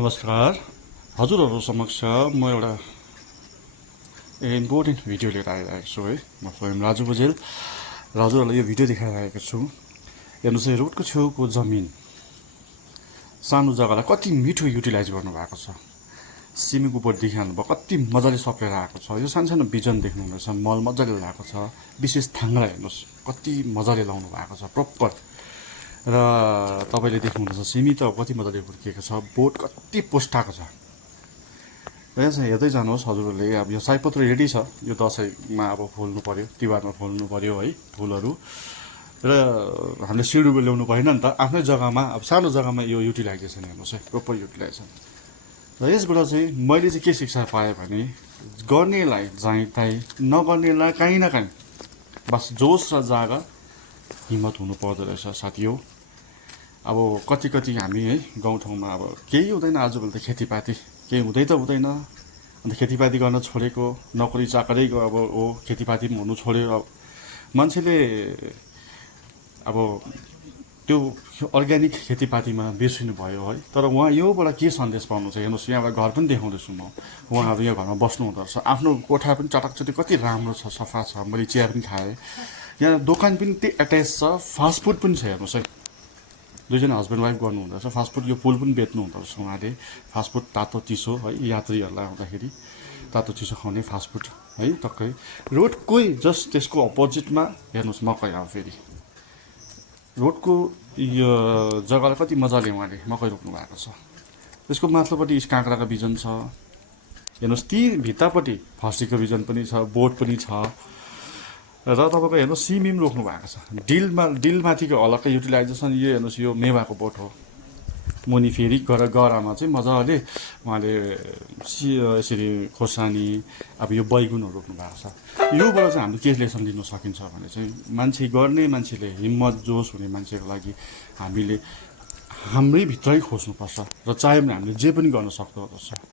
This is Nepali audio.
नमस्कार हजुरहरू समक्ष म एउटा इम्पोर्टेन्ट भिडियो लिएर आइरहेको छु है। म स्वयं राजु बजेल र हजुरहरूलाई यो भिडियो देखाइरहेको छु। हेर्नुहोस् है, रोडको छेउको जमिन सानो जग्गालाई कति मिठो युटिलाइज गर्नुभएको छ। सिमीको बोट देखिहाल्नु भयो, कति मजाले सप्रेर आएको छ। यो सानो बिजन देख्नुहुँदैछ, मल मजाले लगाएको छ। विशेष थाङ्ग्रा हेर्नुहोस् कति मजाले लाउनु भएको छ प्रपर। र तपाईँले देख्नुहुँदैछ सिमी त कति मजाले हुर्किएको छ, बोट कति पोस्टाएको छ। हेर्दै जानुहोस् हजुरहरूले। अब यो सयपत्र रेडी छ, यो दसैँमा अब फुल्नु पर्यो, तिहारमा फुल्नु पर्यो है फुलहरू। र हामीले सिडुको ल्याउनु भएन नि त, आफ्नै जग्गामा अब सानो जग्गामा यो युटिलाइजेसन हेर्नुहोस् है, प्रपर युटिलाइजेसन। र यसबाट चाहिँ मैले चाहिँ के शिक्षा पाएँ भने गर्नेलाई जहीँ तहीँ, नगर्नेलाई काहीँ न काहीँ बस जोस र जागा हिम्मत हुनु पर्दो रहेछ साथी हो। अब कति हामी है गाउँठाउँमा अब केही हुँदैन, आजकल त खेतीपाती केही हुँदै त हुँदैन। अन्त खेतीपाती गर्न छोडेको, नोकरी चाकरी अब हो, खेतीपाती पनि हुनु छोड्यो। अब मान्छेले अब त्यो अर्ग्यानिक खेतीपातीमा बिर्सिनु भयो है। तर उहाँ योबाट के सन्देश पाउनु छ हेर्नुहोस्, यहाँबाट घर पनि देखाउँदैछु म। उहाँहरू यहाँ घरमा बस्नु हुँदो रहेछ, आफ्नो कोठा पनि चटकचटी कति राम्रो छ, सफा छ। मैले चिया पनि खाएँ, यहाँ दोकान पनि त्यही एट्याच छ, फास्टफुड पनि छ हेर्नुहोस् है। दुईजना हस्बेन्ड वाइफ गर्नुहुँदो रहेछ फास्टफुड, यो फुल पनि बेच्नु हुँदो रहेछ उहाँले। फास्टफुड तातो चिसो है, यात्रीहरूलाई आउँदाखेरि तातो चिसो खुवाउने फास्टफुड है। टक्कै रोडकै जस्ट त्यसको अपोजिटमा हेर्नुहोस् मकै। अब फेरि रोडको यो जग्गालाई कति मजाले उहाँले मकै रोप्नु भएको छ। त्यसको माथिल्लोपट्टि काँक्राको बिजन छ हेर्नुहोस्, ती भित्तापट्टि फर्सीको बिजन पनि छ, बोट पनि छ। र तपाईँको हेर्नुहोस् सिमी पनि रोप्नु भएको छ। डिलमाथिको अलग्गै युटिलाइजेसन। यो हेर्नुहोस्, यो मेवाको बोट हो। मुनि फेरि गरामा चाहिँ मजाले उहाँले यसरी खोर्सानी, अब यो बैगुनहरू रोप्नु भएको छ। योबाट चाहिँ हामीले के लेसन लिन सकिन्छ भने चाहिँ मान्छे गर्ने मान्छेले, हिम्मत जोस हुने मान्छेको लागि हामीले हाम्रै भित्रै खोज्नुपर्छ। र चाह्यो भने हामीले जे पनि गर्न सक्दो रहेछ।